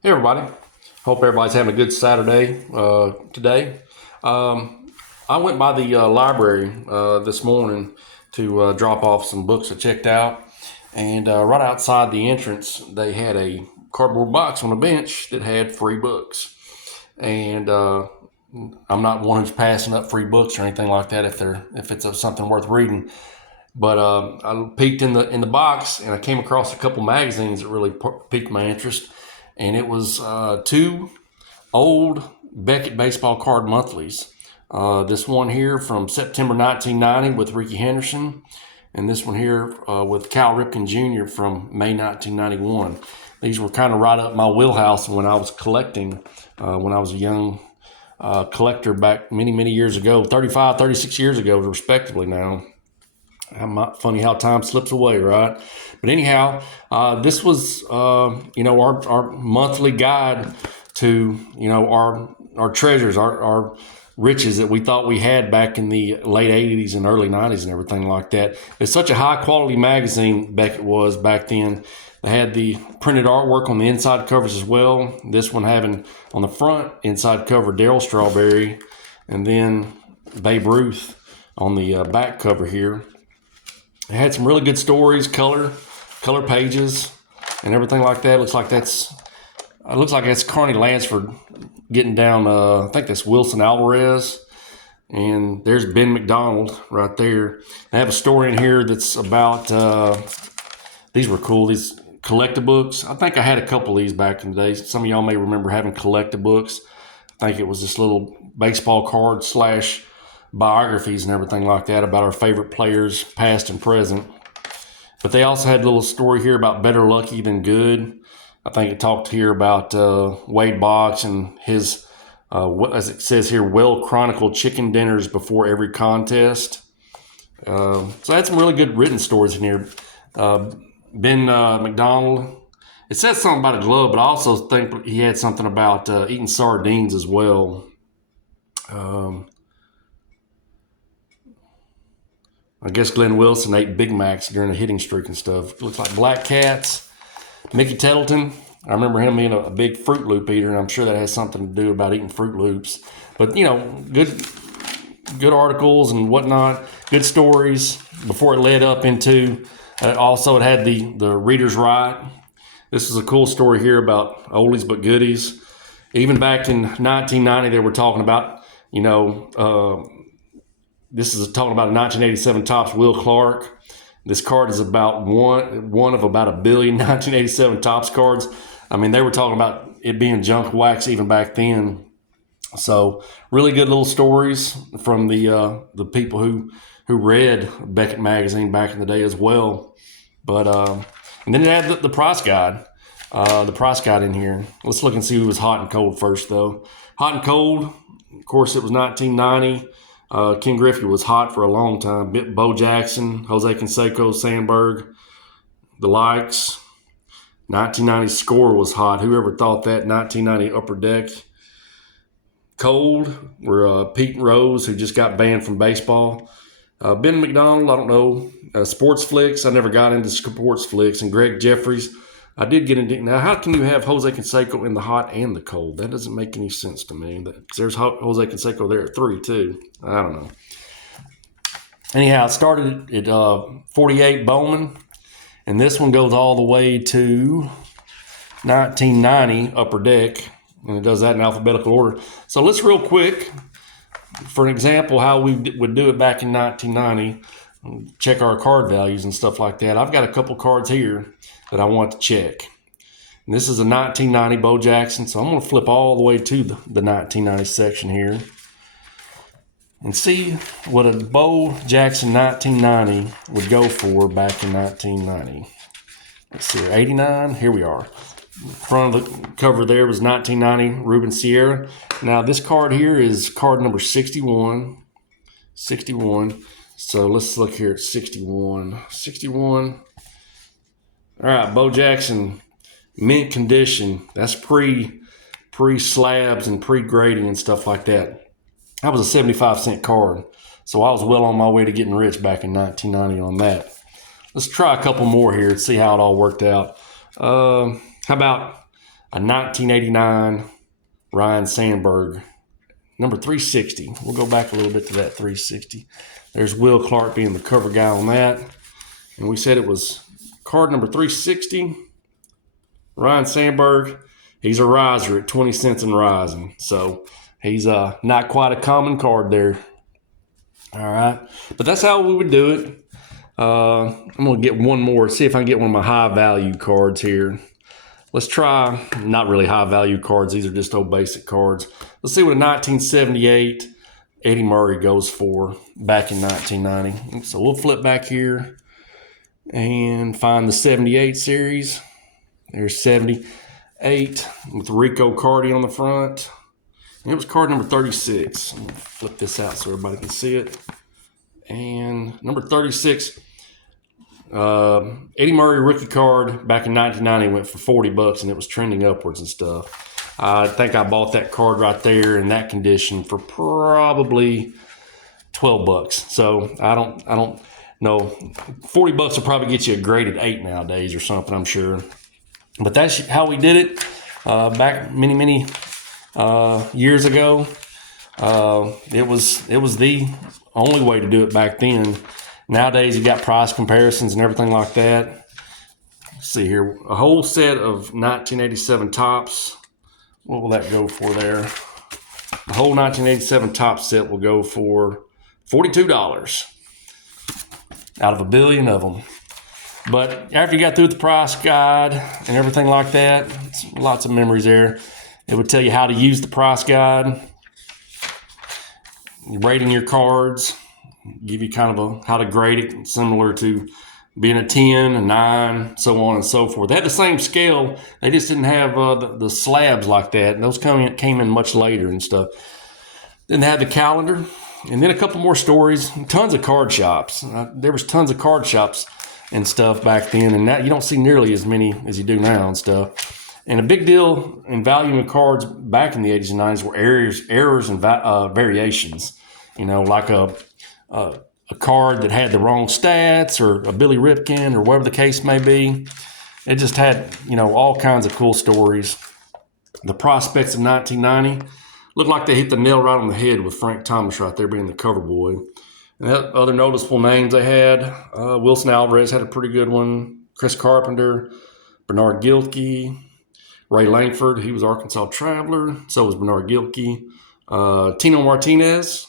Hey everybody, hope everybody's having a good Saturday today. I went by the library this morning to drop off some books I checked out, and right outside the entrance they had a cardboard box on a bench that had free books. And I'm not one who's passing up free books or anything like that if it's something worth reading. But I peeked in the box and I came across a couple magazines that really piqued my interest, and it was two old Beckett Baseball Card Monthlies. This one here from September 1990 with Ricky Henderson, and this one here with Cal Ripken Jr. from May 1991. These were kind of right up my wheelhouse when I was collecting, when I was a young collector back many years ago, 35, 36 years ago, respectively now. Funny how time slips away, right? But anyhow, this was our monthly guide to our treasures, our riches that we thought we had back in the late 80s and early 90s and everything like that. It's such a high quality magazine, Beckett was back then. They had the printed artwork on the inside covers as well. This one having on the front inside cover Darryl Strawberry, and then Babe Ruth on the back cover here. It had some really good stories, color pages, and everything like that. It looks like that's Carney Lansford getting down. I think that's Wilson Alvarez, and there's Ben McDonald right there. I have a story in here that's about. These were cool. These collector books. I think I had a couple of these back in the day. Some of y'all may remember having collector books. I think it was this little baseball card / biographies and everything like that about our favorite players, past and present. But they also had a little story here about better lucky than good. I think it talked here about Wade Boggs and his, as it says here, well-chronicled chicken dinners before every contest. So I had some really good written stories in here. Ben McDonald, it says something about a glove, but I also think he had something about eating sardines as well. I guess Glenn Wilson ate Big Macs during a hitting streak and stuff. Looks like Black Cats. Mickey Tettleton. I remember him being a big Fruit Loop eater, and I'm sure that has something to do about eating Fruit Loops. But, good articles and whatnot, good stories before it led up into, also it had the Reader's Right. This is a cool story here about oldies but goodies. Even back in 1990, they were talking about, this is talking about a 1987 Topps Will Clark. This card is about one of about a billion 1987 Topps cards. I mean, they were talking about it being junk wax even back then. So really good little stories from the people who read Beckett magazine back in the day as well. But and then it had the price guide. The price guide in here. Let's look and see who was hot and cold first, though. Hot and cold, of course, it was 1990. Ken Griffey was hot for a long time. Bo Jackson, Jose Canseco, Sandberg, the likes. 1990 Score was hot. Whoever thought that? 1990 Upper Deck. Cold were Pete Rose, who just got banned from baseball. Ben McDonald, I don't know. Sports Flicks, I never got into Sports Flicks. And Greg Jeffries, I did get into. Now, how can you have Jose Canseco in the hot and the cold? That doesn't make any sense to me. There's Jose Canseco there at 3, too. I don't know. Anyhow, it started at 48 Bowman, and this one goes all the way to 1990 Upper Deck, and it does that in alphabetical order. So let's real quick, for an example, how we would do it back in 1990, check our card values and stuff like that. I've got a couple cards here that I want to check. And this is a 1990 Bo Jackson, so I'm going to flip all the way to the 1990 section here and see what a Bo Jackson 1990 would go for back in 1990. Let's see, 89, here we are. Front of the cover there was 1990 Ruben Sierra. Now this card here is card number 61. 61. So let's look here at 61. 61. All right, Bo Jackson, mint condition. That's pre-slabs and pre-grading and stuff like that. That was a 75-cent card. So I was well on my way to getting rich back in 1990 on that. Let's try a couple more here and see how it all worked out. How about a 1989 Ryan Sandberg, number 360. We'll go back a little bit to that 360. There's Will Clark being the cover guy on that. And we said it was card number 360, Ryan Sandberg. He's a riser at 20 cents and rising. So he's not quite a common card there. All right. But that's how we would do it. I'm going to get one more, see if I can get one of my high value cards here. Let's try, not really high value cards. These are just old basic cards. Let's see what a 1978 Eddie Murray goes for back in 1990. So we'll flip back here and find the 78 series. There's 78 with Rico Cardi on the front. And it was card number 36. I'm going to flip this out so everybody can see it. And number 36, Eddie Murray rookie card back in 1990 went for $40 and it was trending upwards and stuff. I think I bought that card right there in that condition for probably $12. So I don't know. $40 will probably get you a graded 8 nowadays or something, I'm sure. But that's how we did it back many years ago. It was the only way to do it back then. Nowadays, you got price comparisons and everything like that. Let's see here, a whole set of 1987 tops. What will that go for there? The whole 1987 top set will go for $42 out of a billion of them. But after you got through with the price guide and everything like that, lots of memories there. It would tell you how to use the price guide, rating your cards, give you kind of a how to grade it, similar to being a 10, a 9, so on and so forth. They had the same scale. They just didn't have the slabs like that. And those came in much later and stuff. Then they had the calendar. And then a couple more stories. Tons of card shops. There was tons of card shops and stuff back then. And now you don't see nearly as many as you do now and stuff. And a big deal in valuing cards back in the 80s and 90s were errors and variations. You know, like a card that had the wrong stats or a Billy Ripken or whatever the case may be. It just had, all kinds of cool stories. The prospects of 1990 looked like they hit the nail right on the head with Frank Thomas right there being the cover boy. And other noticeable names they had, Wilson Alvarez had a pretty good one, Chris Carpenter, Bernard Gilkey, Ray Langford, he was Arkansas Traveler, so was Bernard Gilkey, Tino Martinez,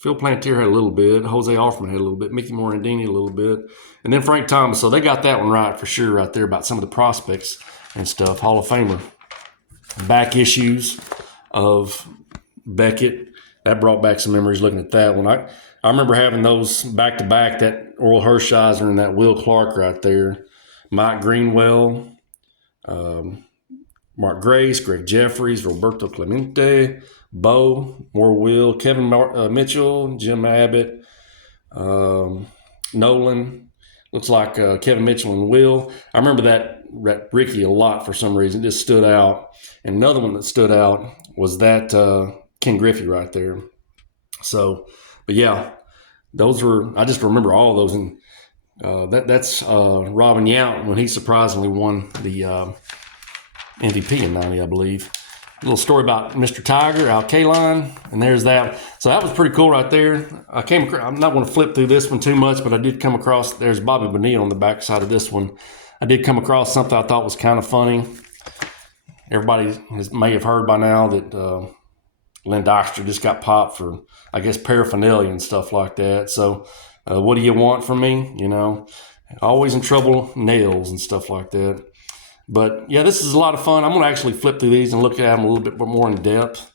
Phil Plantier had a little bit. Jose Offerman had a little bit. Mickey Morandini a little bit. And then Frank Thomas. So they got that one right for sure right there about some of the prospects and stuff. Hall of Famer. Back issues of Beckett. That brought back some memories looking at that one. I remember having those back-to-back, that Oral Hershiser and that Will Clark right there. Mike Greenwell, Mark Grace, Greg Jeffries, Roberto Clemente, Bo, more Will, Kevin Mitchell, Jim Abbott, Nolan. Looks like Kevin Mitchell and Will. I remember that Ricky a lot for some reason. It just stood out. And another one that stood out was that Ken Griffey right there. So, but yeah, those were, I just remember all of those. And that's Robin Yount when he surprisingly won the MVP in 90, I believe. A little story about Mr. Tiger, Al Kaline, and there's that. So that was pretty cool right there. I'm not going to flip through this one too much, but I did come across, there's Bobby Bonilla on the back side of this one. I did come across something I thought was kind of funny. Everybody may have heard by now that Len Dykstra just got popped for, I guess, paraphernalia and stuff like that. So what do you want from me? Always in trouble, nails and stuff like that. But, yeah, this is a lot of fun. I'm going to actually flip through these and look at them a little bit more in depth.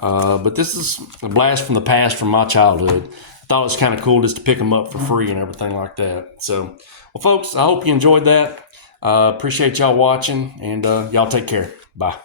But this is a blast from the past from my childhood. I thought it was kind of cool just to pick them up for free and everything like that. So, well, folks, I hope you enjoyed that. Appreciate y'all watching, and y'all take care. Bye.